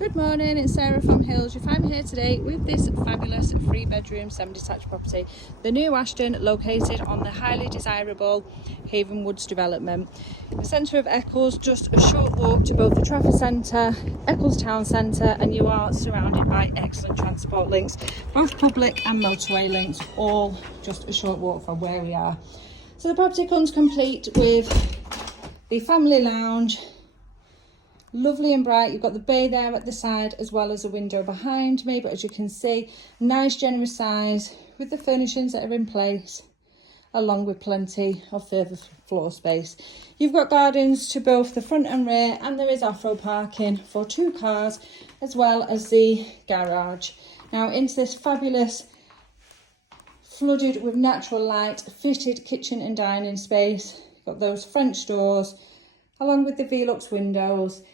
Good morning, it's Sarah from Hills. You find me here today with this fabulous 3-bedroom semi-detached property, the new Ashton, located on the highly desirable Havenswood development. In the centre of Eccles, just a short walk to both the Trafford Centre, Eccles Town Centre, and you are surrounded by excellent transport links, both public and motorway links, all just a short walk from where we are. So the property comes complete with the family lounge, lovely and bright. You've got the bay there at the side as well as a window behind me, but as you can see, nice generous size with the furnishings that are in place, along with plenty of further floor space. You've got gardens to both the front and rear, and there is off-road parking for 2 cars as well as the garage. Now into this fabulous, flooded with natural light, fitted kitchen and dining space. You've got those French doors along with the Velux windows.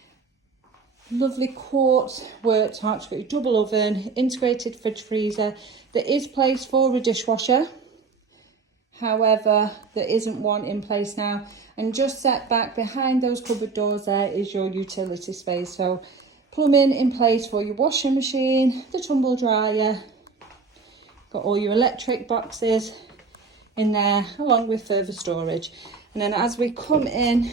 Lovely quartz worktops, got your double oven, integrated fridge freezer. There is place for a dishwasher, however there isn't one in place now, and just set back behind those cupboard doors there is your utility space. So plumbing in place for your washing machine, the tumble dryer, got all your electric boxes in there along with further storage. And then as we come in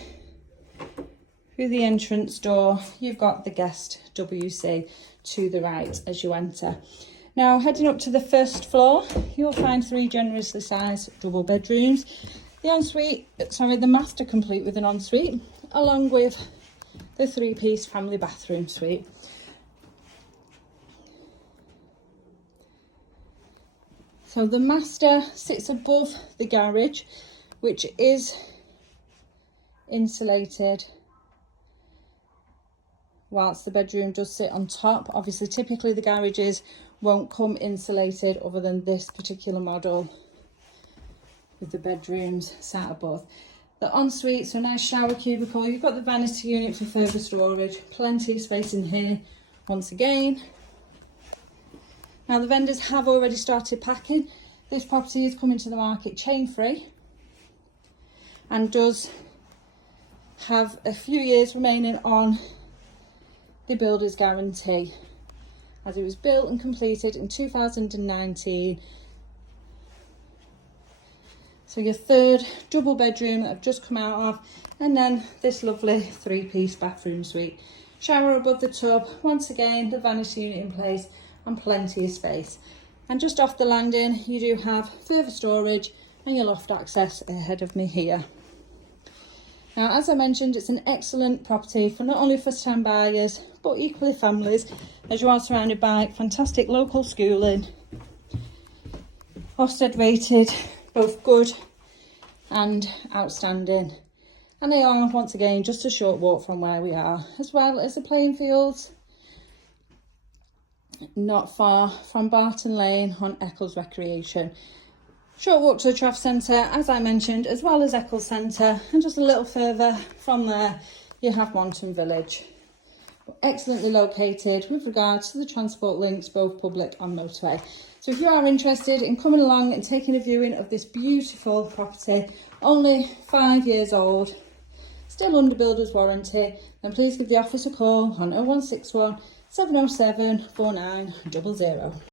through the entrance door, you've got the guest WC to the right as you enter. Now heading up to the first floor, you'll find 3 generously sized double bedrooms. The master complete with an ensuite, along with the 3-piece family bathroom suite. So the master sits above the garage, which is insulated, whilst the bedroom does sit on top. Obviously, typically the garages won't come insulated other than this particular model, with the bedrooms sat above. The ensuite, so nice shower cubicle. You've got the vanity unit for further storage, plenty of space in here once again. Now the vendors have already started packing. This property is coming to the market chain free and does have a few years remaining on the builder's guarantee, as it was built and completed in 2019. So your 3rd double bedroom that I've just come out of, and then this lovely 3-piece bathroom suite. Shower above the tub, once again the vanity unit in place and plenty of space. And just off the landing you do have further storage and your loft access ahead of me here. Now, as I mentioned, it's an excellent property for not only first-time buyers, but equally families, as you are surrounded by fantastic local schooling, Ofsted rated, both good and outstanding. And they are, once again, just a short walk from where we are, as well as the playing fields, not far from Barton Lane on Eccles Recreation. Short walk to the Trafford Centre, as I mentioned, as well as Eccles Centre, and just a little further from there you have Monton Village. Excellently located with regards to the transport links, both public and motorway. So if you are interested in coming along and taking a viewing of this beautiful property, only 5 years old, still under builder's warranty, then please give the office a call on 0161 707 4900.